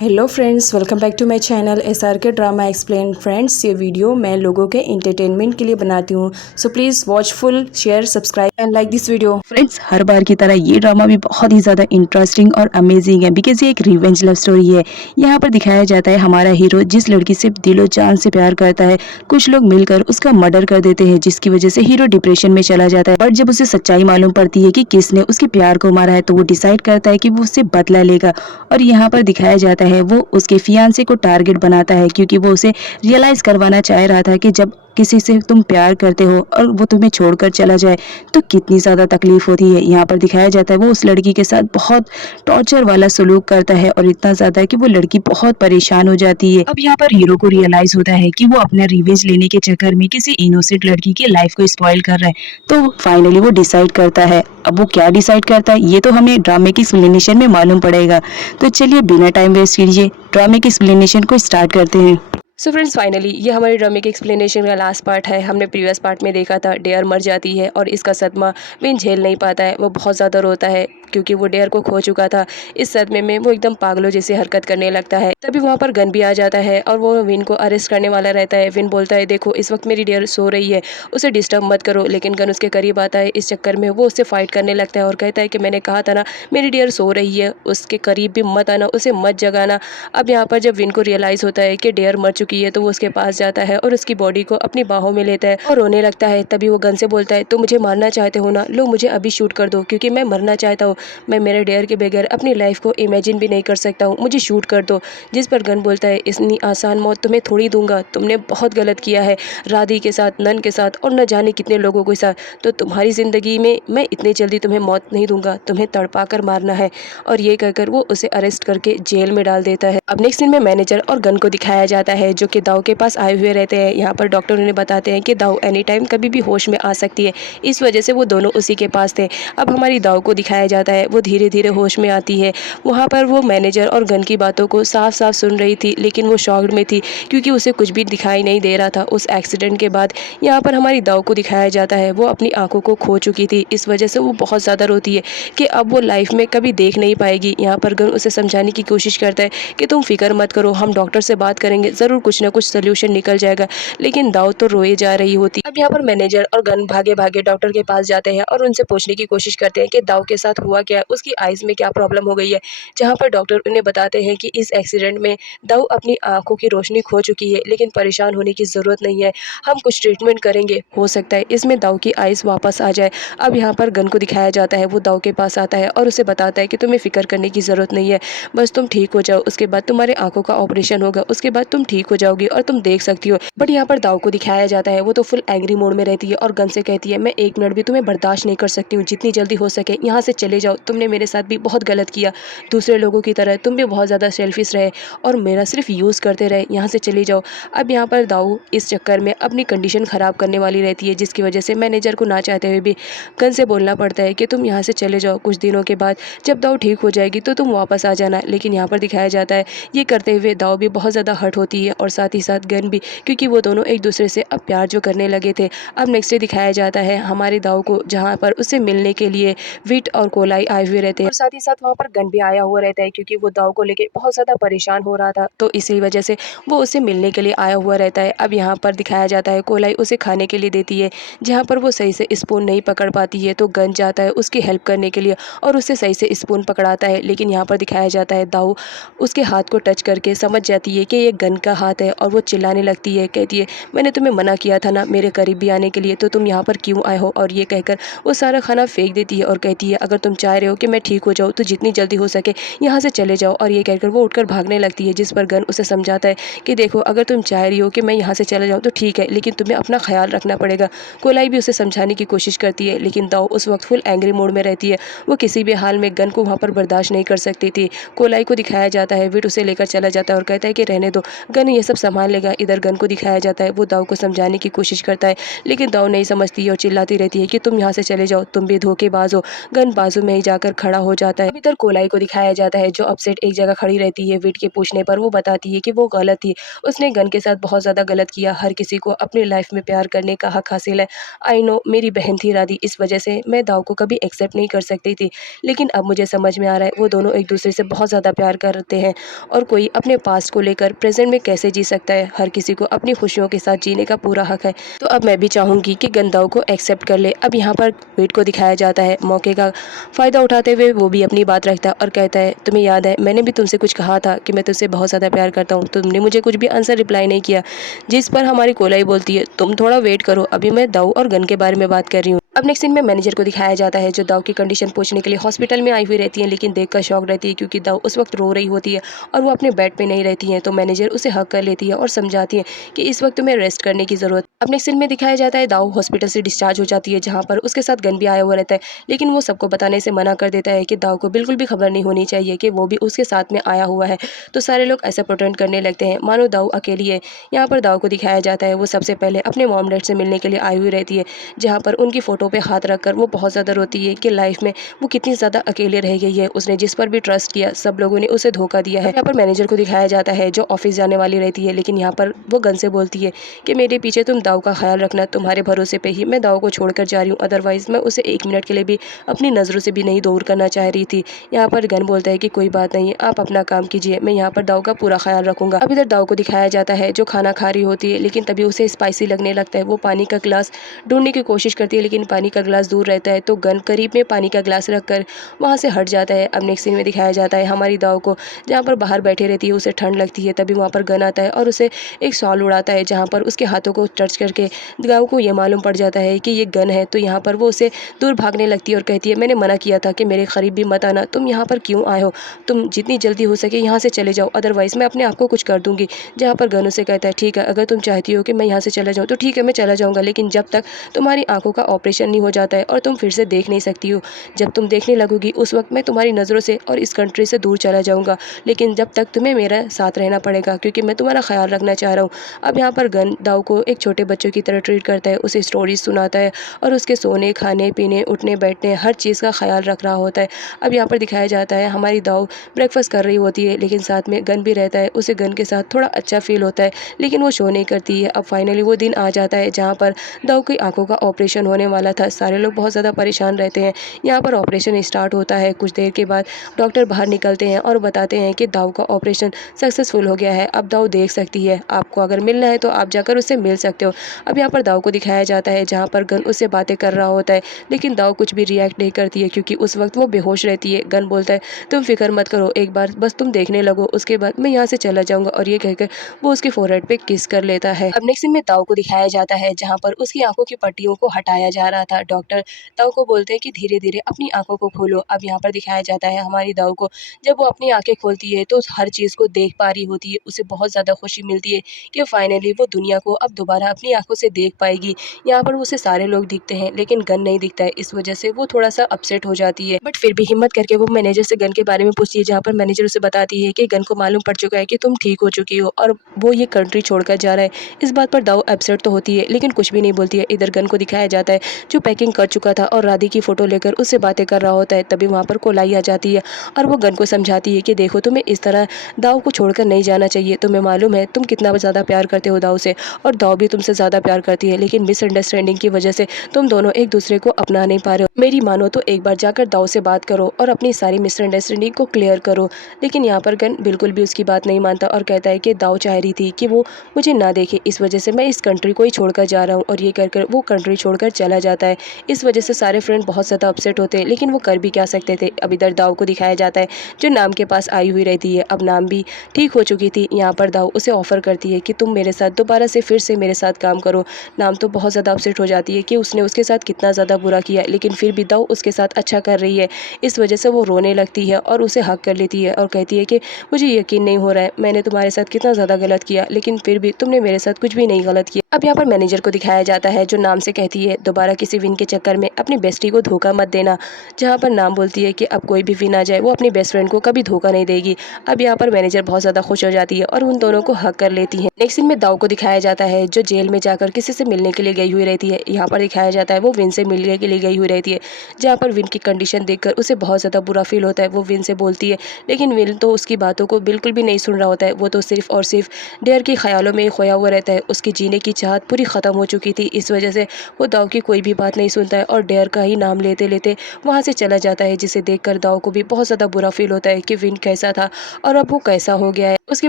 Hello friends, welcome back to my channel SRK drama explain. Friends, ये video मैं लोगों के एंटरटेनमेंट के लिए बनाती हूँ, so please watch full, share, subscribe and like this video. Friends, हर बार की तरह ये ड्रामा भी बहुत ही ज़्यादा इंटरेस्टिंग और अमेजिंग है बिकॉज ये एक रिवेंज लव स्टोरी है। यहाँ पर दिखाया जाता है हमारा हीरो जिस लड़की से दिलो जान से प्यार करता है, कुछ लोग मिलकर उसका मर्डर कर देते हैं जिसकी वजह से हीरो डिप्रेशन में चला जाता है। बट जब उसे सच्चाई मालूम पड़ती है कि किसने उसके प्यार को मारा है तो वो डिसाइड करता है कि वो उससे बदला लेगा। और यहाँ पर दिखाया जाता है वो उसके फियांसे को टारगेट बनाता है क्योंकि वो उसे रियलाइज़ करवाना चाह रहा था कि जब किसी से तुम प्यार करते हो और वो तुम्हें छोड़कर चला जाए तो कितनी ज़्यादा तकलीफ होती है। यहाँ पर दिखाया जाता है वो उस लड़की के साथ बहुत टॉर्चर वाला सलूक करता है और इतना ज़्यादा कि वो लड़की बहुत परेशान हो जाती है। अब यहाँ पर हीरो को रियलाइज होता है कि वो अपना रिवेंज लेने के चक्कर में किसी इनोसेंट लड़की की लाइफ को स्पॉइल कर रहा है। तो फाइनली वो डिसाइड करता है। अब वो क्या डिसाइड करता है ये तो हमें ड्रामे की एक्सप्लेनेशन में मालूम पड़ेगा। तो चलिए बिना टाइम वेस्ट कीजिए ड्रामे की एक्सप्लेनेशन को स्टार्ट करते हैं। सो फ्रेंड्स, फाइनली ये हमारे ड्रामे के एक्सप्लेनेशन का लास्ट पार्ट है। हमने प्रीवियस पार्ट में देखा था डेयर मर जाती है और इसका सदमा विन झेल नहीं पाता है। वो बहुत ज़्यादा रोता है क्योंकि वो डेयर को खो चुका था। इस सदमे में वो एकदम पागलों जैसी हरकत करने लगता है। तभी वहाँ पर गन भी आ जाता है और वो विन को अरेस्ट करने वाला रहता है। विन बोलता है, देखो इस वक्त मेरी डेयर सो रही है, उसे डिस्टर्ब मत करो। लेकिन गन उसके करीब आता है। इस चक्कर में वो उससे फाइट करने लगता है और कहता है कि मैंने कहा था ना मेरी डेयर सो रही है, उसके करीब भी मत आना, उसे मत जगाना। अब यहाँ पर जब विन को रियलाइज़ होता है कि डेयर मर चुकी है तो वो उसके पास जाता है और उसकी बॉडी को अपनी बाहों में लेता है और रोने लगता है। तभी वो गन से बोलता है, तो मुझे मारना चाहते हो ना, लो मुझे अभी शूट कर दो क्योंकि मैं मरना चाहता हूँ। मैं मेरे डेयर के बगैर अपनी लाइफ को इमेजिन भी नहीं कर सकता हूँ, मुझे शूट कर दो। जिस पर गन बोलता है, इतनी आसान मौत तुम्हें थोड़ी दूंगा, तुमने बहुत गलत किया है राधी के साथ, नन के साथ और न जाने कितने लोगों के साथ। तो तुम्हारी ज़िंदगी में मैं इतनी जल्दी तुम्हें मौत नहीं दूंगा, तुम्हें तड़पा कर मारना है। और ये कहकर वो उसे अरेस्ट करके जेल में डाल देता है। अब नेक्स्ट सीन में मैनेजर और गन को दिखाया जाता है जो कि दाऊ के पास आए हुए रहते हैं। यहाँ पर डॉक्टर उन्हें बताते हैं कि दाऊ एनी टाइम कभी भी होश में आ सकती है, इस वजह से वो दोनों उसी के पास थे। अब हमारी दाऊ को दिखाया जाता है वो धीरे धीरे होश में आती है। वहाँ पर वो मैनेजर और गन की बातों को साफ साफ सुन रही थी लेकिन वो शॉक्ड में थी क्योंकि उसे कुछ भी दिखाई नहीं दे रहा था उस एक्सीडेंट के बाद। यहाँ पर हमारी दाऊ को दिखाया जाता है वो अपनी आंखों को खो चुकी थी, इस वजह से वो बहुत ज़्यादा रोती है कि अब वो लाइफ में कभी देख नहीं पाएगी। यहाँ पर गन उसे समझाने की कोशिश करता है कि तुम फिक्र मत करो, हम डॉक्टर से बात करेंगे, ज़रूर कुछ ना कुछ सोल्यूशन निकल जाएगा। लेकिन दाऊ तो रोए जा रही होती। अब यहाँ पर मैनेजर और गन भागे भागे डॉक्टर के पास जाते हैं और उनसे पूछने की कोशिश करते हैं कि दाऊ के साथ हुआ क्या, उसकी आइज़ में क्या प्रॉब्लम हो गई है। जहाँ पर डॉक्टर उन्हें बताते हैं कि इस एक्सीडेंट में दाऊ अपनी आंखों की रोशनी खो चुकी है, लेकिन परेशान होने की ज़रूरत नहीं है, हम कुछ ट्रीटमेंट करेंगे, हो सकता है इसमें दाऊ की आइज़ वापस आ जाए। अब यहाँ पर गन को दिखाया जाता है वो दाऊ के पास आता है और उसे बताता है कि तुम्हें फिक्र करने की ज़रूरत नहीं है, बस तुम ठीक हो जाओ, उसके बाद तुम्हारे आंखों का ऑपरेशन होगा, उसके बाद तुम ठीक हो जाओगी और तुम देख सकती हो। बट यहाँ पर दाऊ को दिखाया जाता है वो तो फुल एंग्री मोड में रहती है और गन से कहती है, मैं एक मिनट भी तुम्हें बर्दाश्त नहीं कर सकती हूँ, जितनी जल्दी हो सके यहाँ से चले जाओ, तुमने मेरे साथ भी बहुत गलत किया, दूसरे लोगों की तरह तुम भी बहुत ज़्यादा सेल्फिश रहे और मेरा सिर्फ यूज़ करते रहे, यहाँ से चले जाओ। अब यहाँ पर दाऊ इस चक्कर में अपनी कंडीशन ख़राब करने वाली रहती है जिसकी वजह से मैनेजर को ना चाहते हुए भी गन से बोलना पड़ता है कि तुम यहाँ से चले जाओ, कुछ दिनों के बाद जब दाऊ ठीक हो जाएगी तो तुम वापस आ जाना। लेकिन यहाँ पर दिखाया जाता है ये करते हुए दाऊ भी बहुत ज़्यादा हर्ट होती है और साथ ही साथ गन भी, क्योंकि वो दोनों एक दूसरे से अब प्यार जो करने लगे थे। अब नेक्स्ट डे दिखाया जाता है हमारे दाऊ को जहाँ पर उससे मिलने के लिए विट और कोलाई आए हुए रहते हैं और साथ ही साथ वहाँ पर गन भी आया हुआ रहता है क्योंकि वो दाऊ को लेके बहुत ज़्यादा परेशान हो रहा था, तो इसी वजह से वो उससे मिलने के लिए आया हुआ रहता है। अब यहाँ पर दिखाया जाता है कोलाई उसे खाने के लिए देती है, जहाँ पर वो सही से स्पून नहीं पकड़ पाती है तो गन जाता है उसकी हेल्प करने के लिए और उससे सही से स्पून पकड़ाता है। लेकिन यहाँ पर दिखाया जाता है दाऊ उसके हाथ को टच करके समझ जाती है कि ये गन का हाथ है और वो चिल्लाने लगती है, कहती है मैंने तुम्हें मना किया था ना मेरे करीब भी आने के लिए, तो तुम यहाँ पर क्यों आए हो। और ये कहकर वो सारा खाना फेंक देती है और कहती है अगर तुम चाह रहे हो कि मैं ठीक हो जाऊँ तो जितनी जल्दी हो सके यहाँ से चले जाओ। और ये कहकर वो उठकर भागने लगती है, जिस पर गन उसे समझाता है कि देखो अगर तुम चाह रही हो कि मैं यहाँ से चले जाऊँ तो ठीक है, लेकिन तुम्हें अपना ख्याल रखना पड़ेगा। कोलाई भी उसे समझाने की कोशिश करती है लेकिन दाऊ उस वक्त फुल एंग्री मोड में रहती है, वो किसी भी हाल में गन को वहाँ पर बर्दाश्त नहीं कर सकती थी। कोलाई को दिखाया जाता है विट उसे लेकर चला जाता है और कहता है कि रहने दो, गन ये सब संभाल लेगा। इधर गन को दिखाया जाता है, वो दाऊ को समझाने की कोशिश करता है, लेकिन दाऊ नहीं समझती है और चिल्लाती रहती है कि तुम यहाँ से चले जाओ, तुम भी धोखेबाज हो। गन बाजू में ही जाकर खड़ा हो जाता है। अब इधर कोलाई को दिखाया जाता है, जो अपसेट एक जगह खड़ी रहती है। विट के पूछने पर वो बताती है कि वो गलत थी, उसने गन के साथ बहुत ज़्यादा गलत किया। हर किसी को अपनी लाइफ में प्यार करने का हक हासिल है। आई नो मेरी बहन थी राधी, इस वजह से मैं दाऊ को कभी एक्सेप्ट नहीं कर सकती थी, लेकिन अब मुझे समझ में आ रहा है वो दोनों एक दूसरे से बहुत ज़्यादा प्यार करते हैं और कोई अपने पास्ट को लेकर प्रेजेंट में कैसे जी सकता है। हर किसी को अपनी खुशियों के साथ जीने का पूरा हक है। तो अब मैं भी चाहूँगी कि गन दाऊ को एक्सेप्ट कर ले। अब यहाँ पर वेट को दिखाया जाता है, मौके का फ़ायदा उठाते हुए वो भी अपनी बात रखता है और कहता है तुम्हें याद है मैंने भी तुमसे कुछ कहा था कि मैं तुझसे बहुत ज़्यादा प्यार करता हूँ, तुमने मुझे कुछ भी आंसर रिप्लाई नहीं किया। जिस पर हमारी कोलाई बोलती है तुम थोड़ा वेट करो, अभी मैं दाऊ और गन के बारे में बात कर रही हूँ। अब नेक्स्ट सीन में मैनेजर को दिखाया जाता है, जो दाऊ की कंडीशन पूछने के लिए हॉस्पिटल में आई हुई रहती है, लेकिन देखकर शॉक रहती है क्योंकि दाऊ उस वक्त रो रही होती है और वो अपने बेड पे नहीं रहती है। तो मैनेजर उसे हक कर लेती है और समझाती है कि इस वक्त तुम्हें रेस्ट करने की ज़रूरत। अब नेक्स्ट सीन में दिखाया जाता है दाऊ हॉस्पिटल से डिस्चार्ज हो जाती है, जहाँ पर उसके साथ गन भी आया हुआ रहता है, लेकिन वो सबको बताने से मना कर देता है कि दाऊ को बिल्कुल भी खबर नहीं होनी चाहिए कि वो भी उसके साथ में आया हुआ है। तो सारे लोग ऐसा प्रोटेंड करने लगते हैं मानो दाऊ अकेली है। यहाँ पर दाऊ को दिखाया जाता है, वो सबसे पहले अपने मॉम डैड से मिलने के लिए आई हुई रहती है, जहाँ पर उनकी फ़ोटो पे हाथ रखकर वो बहुत ज़्यादा रोती है कि लाइफ में वो कितनी ज़्यादा अकेले रह गई है। उसने जिस पर भी ट्रस्ट किया सब लोगों ने उसे धोखा दिया है। यहाँ पर मैनेजर को दिखाया जाता है, जो ऑफिस जाने वाली रहती है, लेकिन यहाँ पर वो गन से बोलती है कि मेरे पीछे तुम दाऊ का ख्याल रखना, तुम्हारे भरोसे पे ही मैं दाऊ को छोड़कर जा रही हूँ, अदरवाइज़ मैं उसे एक मिनट के लिए भी अपनी नज़रों से भी नहीं दूर करना चाह रही थी। यहाँ पर गन बोलता है कि कोई बात नहीं, आप अपना काम कीजिए, मैं यहाँ पर दाऊ का पूरा ख्याल रखूंगा। अब इधर दाऊ को दिखाया जाता है, जो खाना खा रही होती है, लेकिन तभी उसे स्पाइसी लगने लगता है। वो पानी का गिलास ढूंढने की कोशिश करती है, लेकिन पानी का गिलास दूर रहता है। तो गन करीब में पानी का गिलास रखकर वहाँ से हट जाता है। अब नेक्स्ट सीन में दिखाया जाता है हमारी दाऊ को, जहाँ पर बाहर बैठी रहती है, उसे ठंड लगती है। तभी वहाँ पर गन आता है और उसे एक शॉल उड़ाता है, जहाँ पर उसके हाथों को टच करके दाऊ को ये मालूम पड़ जाता है कि ये गन है। तो यहाँ पर वो उसे दूर भागने लगती है और कहती है मैंने मना किया था कि मेरे करीब भी मत आना, तुम यहाँ पर क्यों आए हो? तुम जितनी जल्दी हो सके यहाँ से चले जाओ, अदरवाइज़ मैं अपने आप को कुछ कर दूंगी। जहाँ पर गन उसे कहता है ठीक है, अगर तुम चाहती हो कि मैं यहाँ से चला जाऊँ तो ठीक है, मैं चला जाऊँगा, लेकिन जब तक तुम्हारी आंखों का ऑपरेशन नहीं हो जाता है और तुम फिर से देख नहीं सकती हो, जब तुम देखने लगोगी उस वक्त मैं तुम्हारी नज़रों से और इस कंट्री से दूर चला जाऊँगा, लेकिन जब तक तुम्हें मेरा साथ रहना पड़ेगा क्योंकि मैं तुम्हारा ख्याल रखना चाह रहा हूँ। अब यहाँ पर गन दाऊ को एक छोटे बच्चों की तरह ट्रीट करता है, उसे स्टोरीज सुनाता है और उसके सोने खाने पीने उठने बैठने हर चीज़ का ख्याल रख रहा होता है। अब यहाँ पर दिखाया जाता है हमारी दाऊ ब्रेकफास्ट कर रही होती है, लेकिन साथ में गन भी रहता है। उसे गन के साथ थोड़ा अच्छा फील होता है, लेकिन वो शो नहीं करती है। अब फाइनली वो दिन आ जाता है जहाँ पर दाऊ की आंखों का ऑपरेशन होने वाला था। सारे लोग बहुत ज़्यादा परेशान रहते हैं। यहाँ पर ऑपरेशन स्टार्ट होता है, कुछ देर के बाद डॉक्टर बाहर निकलते हैं और बताते हैं कि दाऊ का ऑपरेशन सक्सेसफुल हो गया है। अब दाऊ देख सकती है, आपको अगर मिलना है तो आप जाकर उससे मिल सकते हो। अब यहाँ पर दाऊ को दिखाया जाता है, जहाँ पर गन उससे बातें कर रहा होता है, लेकिन दाऊ कुछ भी रिएक्ट नहीं करती है क्योंकि उस वक्त वो बेहोश रहती है। गन बोलता है तुम फिक्र मत करो, एक बार बस तुम देखने लगो, उसके बाद मैं यहाँ से चला जाऊँगा, और ये कहकर वो उसके फोरहेड पे किस कर लेता है। अब नेक्स्ट सीन में दाऊ को दिखाया जाता है, जहाँ पर उसकी आंखों की पट्टियों को हटाया जा रहा था। डॉक्टर दाऊ को बोलते हैं कि धीरे धीरे अपनी आंखों को खोलो। अब यहाँ पर दिखाया जाता है हमारी दाऊ को, जब वो अपनी आंखें खोलती है तो हर चीज़ को देख पा रही होती है। उसे बहुत ज़्यादा खुशी मिलती है कि फाइनली वो दुनिया को अब दोबारा अपनी आंखों से देख पाएगी। यहाँ पर उसे सारे लोग दिखते हैं, लेकिन गन नहीं दिखता है। इस वजह से वो थोड़ा सा अपसेट हो जाती है, बट फिर भी हिम्मत करके वो मैनेजर से गन के बारे में पूछती है, जहाँ पर मैनेजर उसे बताती है कि गन को मालूम पड़ चुका है कि तुम ठीक हो चुकी हो और वो ये कंट्री छोड़कर जा रहा है। इस बात पर दाऊ अपसेट तो होती है, लेकिन कुछ भी नहीं बोलती है। इधर गन को दिखाया जाता है, जो पैकिंग कर चुका था और राधी की फ़ोटो लेकर उससे बातें कर रहा होता है। तभी वहाँ पर कोलाई आ जाती है और वो गन को समझाती है कि देखो तुम्हें इस तरह दाऊ को छोड़कर नहीं जाना चाहिए। तुम्हें मालूम है तुम कितना ज़्यादा प्यार करते हो दाऊ से, और दाऊ भी तुमसे ज़्यादा प्यार करती है, लेकिन मिसअंडरस्टैंडिंग की वजह से तुम दोनों एक दूसरे को अपना नहीं पा रहे हो। मेरी मानो तो एक बार जाकर दाऊ से बात करो और अपनी सारी मिसअंडरस्टैंडिंग को क्लियर करो। लेकिन यहाँ पर गन बिल्कुल भी उसकी बात नहीं मानता और कहता है कि दाऊ चाह रही थी कि वो मुझे ना देखे, इस वजह से मैं इस कंट्री को ही छोड़कर जा रहा हूँ, और ये कर वो कंट्री छोड़कर चला जाता है। इस वजह से सारे फ्रेंड बहुत ज़्यादा अपसेट होते हैं, लेकिन वो कर भी क्या सकते थे। अब इधर दाऊ को दिखाया जाता है, जो नाम के पास आई हुई रहती है। अब नाम भी ठीक हो चुकी थी। यहाँ पर दाऊ उसे ऑफ़र करती है कि तुम मेरे साथ दोबारा से फिर से मेरे साथ काम करो। नाम तो बहुत ज़्यादा अपसेट हो जाती है कि उसने उसके साथ कितना ज़्यादा बुरा किया, लेकिन फिर भी दाऊ उसके साथ अच्छा कर रही है। इस वजह से वो रोने लगती है और उसे हक कर लेती है और कहती है कि मुझे यकीन नहीं हो रहा है, मैंने तुम्हारे साथ कितना ज़्यादा गलत किया, लेकिन फिर भी तुमने मेरे साथ कुछ भी नहीं गलत किया। अब यहाँ पर मैनेजर को दिखाया जाता है जो नाम से कहती है दोबारा किसी विन के चक्कर में अपनी बेस्टी को धोखा मत देना, जहाँ पर नाम बोलती है कि अब कोई भी विन आ जाए वो अपनी बेस्ट फ्रेंड को कभी धोखा नहीं देगी। अब यहाँ पर मैनेजर बहुत ज़्यादा खुश हो जाती है और उन दोनों को हक कर लेती है। नेक्स्ट सीन में दाऊ को दिखाया जाता है जो जेल में जाकर किसी से मिलने के लिए गई हुई रहती है। यहाँ पर दिखाया जाता है वो विन से मिलने के लिए गई हुई रहती है, जहाँ पर विन की कंडीशन देखकर उसे बहुत ज़्यादा बुरा फील होता है। वो विन से बोलती है लेकिन विन तो उसकी बातों को बिल्कुल भी नहीं सुन रहा होता है। वो तो सिर्फ और सिर्फ डेयर के ख्यालों में खोया हुआ रहता है। उसकी जीने की चाहत पूरी ख़त्म हो चुकी थी, इस वजह से वो दाऊ की कोई भी बात नहीं सुनता है और डेयर का ही नाम लेते लेते वहाँ से चला जाता है, जिसे देखकर दाऊ को भी बहुत ज़्यादा बुरा फील होता है कि विन कैसा था और अब वो कैसा हो गया है। उसके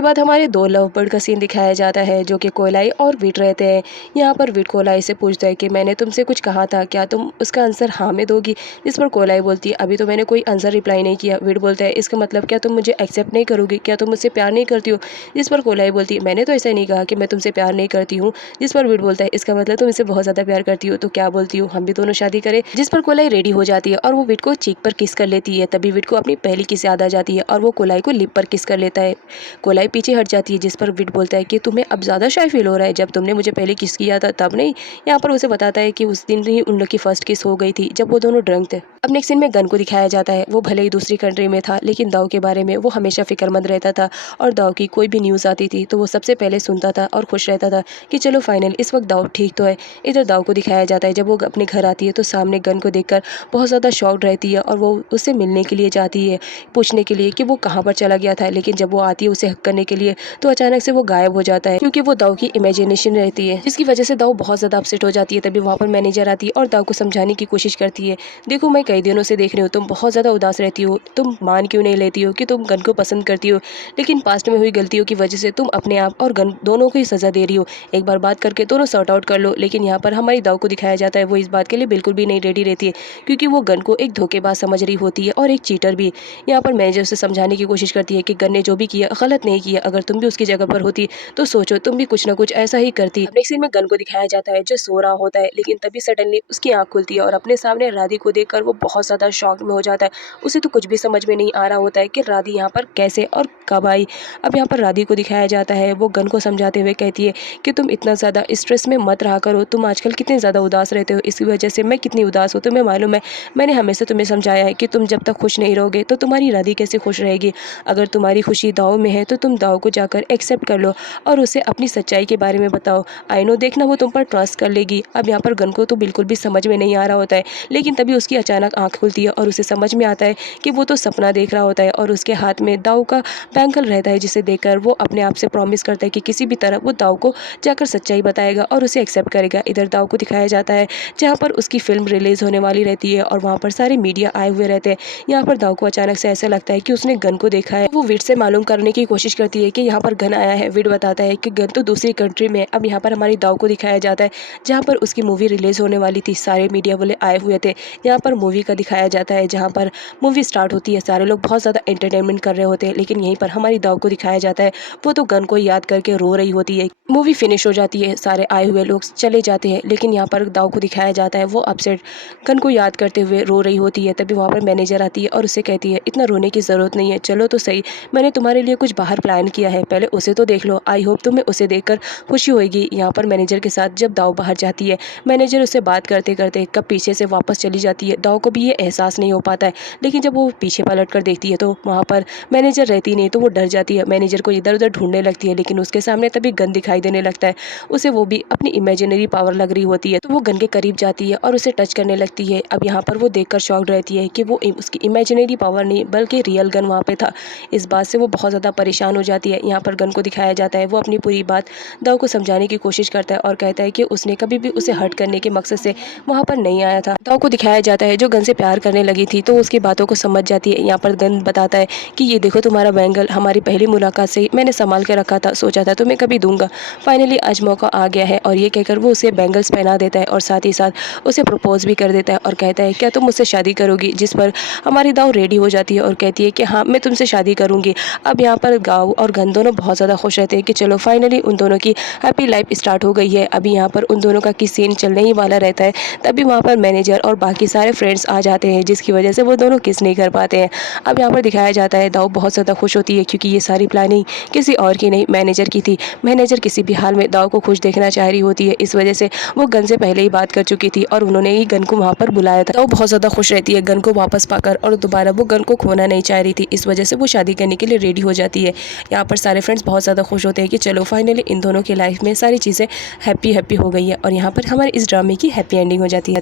बाद हमारे दो लव बर्ड का सीन दिखाया जाता है जो कि कोयलाई और विट रहते हैं। यहाँ पर विट कोयलाई से पूछता है कि मैंने तुमसे कुछ कहा था, क्या तुम उसका आंसर हाँ में दोगी? जिस पर कोयलाई बोलती है अभी तो मैंने कोई आंसर रिप्लाई नहीं किया। विट बोलता है इसका मतलब क्या तुम मुझे एक्सेप्ट नहीं करोगी, क्या तुम मुझसे प्यार नहीं करती हो? जिस पर कोयलाई बोलती है मैंने तो ऐसा नहीं कहा कि मैं तुमसे प्यार नहीं करती हूँ। जिस पर विट बोलता है इसका मतलब तुम इसे बहुत ज़्यादा प्यार करती हो, तो क्या बोलती हो हम भी दोनों शादी करें? जिस पर कोयलाई रेडी हो जाती है और वो विट को चीक पर किस कर लेती है। तभी विट को अपनी पहली किस याद आ जाती है और वो कोयलाई को लिप पर किस कर लेता है। कोयलाई पीछे हट जाती है जिस पर विट बोलता है कि तुम्हें अब ज़्यादा शाय फील हो रहा है, जब तुमने मुझे पहले किस किया था तब नहीं। यहाँ पर उसे बताता है कि उस दिन ही उन लोग की फर्स्ट किस हो गई थी जब वो दोनों ड्रंक थे। अब नेक्स्ट सीन में गन को दिखाया जाता है। वो भले ही दूसरी कंट्री में था लेकिन दाऊ के बारे में वो हमेशा फिक्रमंद रहता था और दाऊ की कोई भी न्यूज़ आती थी तो वो सबसे पहले सुनता था और खुश रहता था कि चलो फाइनल इस वक्त दाऊ ठीक तो है। इधर दाऊ को दिखाया जाता है जब वो अपने घर आती है तो सामने गन को देखकर बहुत ज़्यादा शॉक्ड रहती है और वो उससे मिलने के लिए जाती है, पूछने के लिए कि वो कहाँ पर चला गया था। लेकिन जब वो आती है उसे हक करने के लिए तो अचानक से वो गायब हो जाता है क्योंकि वो दाऊ की इमेजिनेशन रहती है, जिसकी वजह से दाऊ बहुत ज़्यादा अपसेट हो जाती है। तभी वहाँ पर मैनेजर आती है और दाऊ को समझाने की कोशिश करती है, देखो मैं कई दिनों से देख रही हूँ तुम बहुत ज़्यादा उदास रहती हो, तुम मान क्यों नहीं लेती हो कि तुम गन को पसंद करती हो, लेकिन पास्ट में हुई गलतियों की वजह से तुम अपने आप और गन दोनों को ही सज़ा दे रही हो। एक बार बात करके दोनों सॉर्ट आउट कर लो। लेकिन यहाँ पर हमारी दाऊ को दिखाया जाता है वो इस बात के लिए बिल्कुल भी नहीं रेडी रहती है क्योंकि वो गन को एक धोखेबाज समझ रही होती है और एक चीटर भी। यहाँ पर मैनेजर उसे समझाने की कोशिश करती है कि गन ने जो भी किया गलत नहीं किया, अगर तुम भी उसकी जगह पर होती तो सोचो तुम भी कुछ ना कुछ ऐसा ही करती। नेक्स्ट सीन में गन को दिखाया जाता है जो सो रहा होता है लेकिन तभी सडनली उसकी आंख खुलती है और अपने सामने राधी को देखकर वो बहुत ज़्यादा शॉक में हो जाता है। उसे तो कुछ भी समझ में नहीं आ रहा होता है कि राधी यहाँ पर कैसे और कब आई। अब यहाँ पर राधी को दिखाया जाता है वो गन को समझाते हुए कहती है कि तुम इतना ज़्यादा स्ट्रेस में मत रहा करो, तुम आजकल कितने ज़्यादा उदास रहते हो, इसकी वजह से मैं कितनी उदास हूँ तुम्हें मालूम है। मैंने हमेशा तुम्हें समझाया है कि तुम जब तक खुश नहीं रहोगे तो तुम्हारी राधी कैसे खुश रहेगी। अगर तुम्हारी खुशी दाव में है तो तुम दाव को जाकर एक्सेप्ट कर लो और उसे अपनी सच्चाई के बारे में बताओ। आई नो देखना वो तुम पर ट्रस्ट कर लेगी। अब यहाँ पर गन को तो बिल्कुल भी समझ में नहीं आ रहा होता है लेकिन तभी उसकी अचानक आँख खुलती है और उसे समझ में आता है कि वो तो सपना देख रहा होता है और उसके हाथ में दाव का बैंगल रहता है, जिसे देखकर वो अपने आप से प्रॉमिस करता है कि किसी भी तरह वो दाव को जाकर सच्चाई बताएगा और उसे एक्सेप्ट करेगा। इधर दाव को दिखाया जाता है जहाँ पर उसकी फिल्म रिलीज़ होने वाली रहती है और वहाँ पर सारे मीडिया आए हुए रहते हैं। यहाँ पर दाव को अचानक से ऐसा लगता है कि उसने गन को देखा है। वो विट से मालूम करने की कोशिश करती है कि यहाँ पर गन आया है। विट बताता है कि गन तो दूसरी कंट्री में। अब यहाँ पर हमारी दाव को दिखाया जाता है जहाँ पर उसकी मूवी रिलीज़ होने वाली थी, सारे मीडिया वाले आए हुए थे। यहाँ पर मूवी का दिखाया जाता है जहाँ पर मूवी स्टार्ट होती है, सारे लोग बहुत ज़्यादा एंटरटेनमेंट कर रहे होते हैं लेकिन यहीं पर हमारी दाव को दिखाया जाता है वो तो गन को याद करके रो रही होती है। मूवी फिनिश हो जाती है, सारे आए हुए लोग चले जाते हैं लेकिन यहाँ पर दाव को दिखाया जाता है वो अपसेट गन को याद करते हुए रो रही होती है। तभी वहाँ पर मैनेजर आती है और उससे कहती है इतना रोने की ज़रूरत नहीं है, चलो तो सही मैंने तुम्हारे लिए कुछ बाहर प्लान किया है, पहले उसे तो देख लो, आई होप तुम्हें उसे देखकर खुशी होगी। यहाँ पर मैनेजर के साथ जब दाव बाहर जाती है मैनेजर उससे बात करते करते कब पीछे से वापस चली जाती है। दाव को भी ये एहसास नहीं हो पाता है लेकिन जब वो पीछे पलट कर देखती है तो वहाँ पर मैनेजर रहती नहीं तो वो डर जाती है, मैनेजर को इधर उधर ढूंढने लगती है लेकिन उसके सामने तभी गन दिखाई देने लगता है। उसे वो भी अपनी इमेजिनरी पावर लग रही होती है तो वो गन के करीब जाती है और उसे टच करने लगती है। अब यहाँ पर वो देखकर शॉक्ड रहती है कि वो उसकी इमेजिनरी पावर नहीं बल्कि रियल गन वहाँ पे था। इस बात से वो बहुत ज़्यादा परेशान हो जाती है। यहाँ पर गन को दिखाया जाता है वो अपनी पूरी बात दाव को समझाने की कोशिश करता है और कहता है कि उसने कभी भी उसे हर्ट करने के मकसद से वहाँ पर नहीं आया था। दाव को दिखाया जाता है जो गन से प्यार करने लगी थी तो उसकी बातों को समझ जाती है। यहाँ पर गन बताता है कि ये देखो तुम्हारा बैंगल हमारी पहली मुलाकात से ही मैंने संभाल के रखा था, सोचा था तुम्हें कभी दूंगा, फाइनली आज मौका आ गया है। और ये कहकर वो उसे बैंगल्स पहना देता है और साथ ही साथ उसे प्रपोज भी कर देता है और कहता है क्या तुम मुझसे शादी करोगी। जिस पर हमारी दाव रेडी हो जाती है और कहती है कि हाँ मैं तुमसे शादी करूँगी। अब यहाँ पर गाँव और घन दोनों बहुत ज़्यादा खुश रहते हैं कि चलो फाइनली उन दोनों की हैप्पी लाइफ स्टार्ट हो गई है। अभी यहाँ पर उन दोनों का किस सीन चलने ही वाला रहता है, तभी वहाँ पर मैनेजर और बाकी सारे फ्रेंड्स आ जाते हैं, जिसकी वजह से वो दोनों किस नहीं कर पाते हैं। अब यहाँ पर दिखाया जाता है दाऊ बहुत ज़्यादा खुश होती है, क्योंकि ये सारी प्लानिंग किसी और की नहीं, मैनेजर की थी। मैनेजर किसी भी हाल में दाऊ को खुश देखना चाह रही होती है, इस वजह से वो गन से पहले ही बात कर चुकी थी और उन्होंने ही गन को वहाँ पर बुलाया था। दाऊ बहुत ज़्यादा खुश रहती है गन को वापस पाकर, और दोबारा वो गन को खोना नहीं चाह रही थी, इस वजह से वो शादी करने के लिए रेडी हो जाती है। यहाँ पर सारे फ्रेंड्स बहुत ज़्यादा खुश होते हैं कि चलो फाइनली इन दोनों की लाइफ में सारी चीज़ें हैप्पी हो गई है, और यहाँ पर हमारे इस ड्रामे की हैप्पी एंडिंग हो जाती है।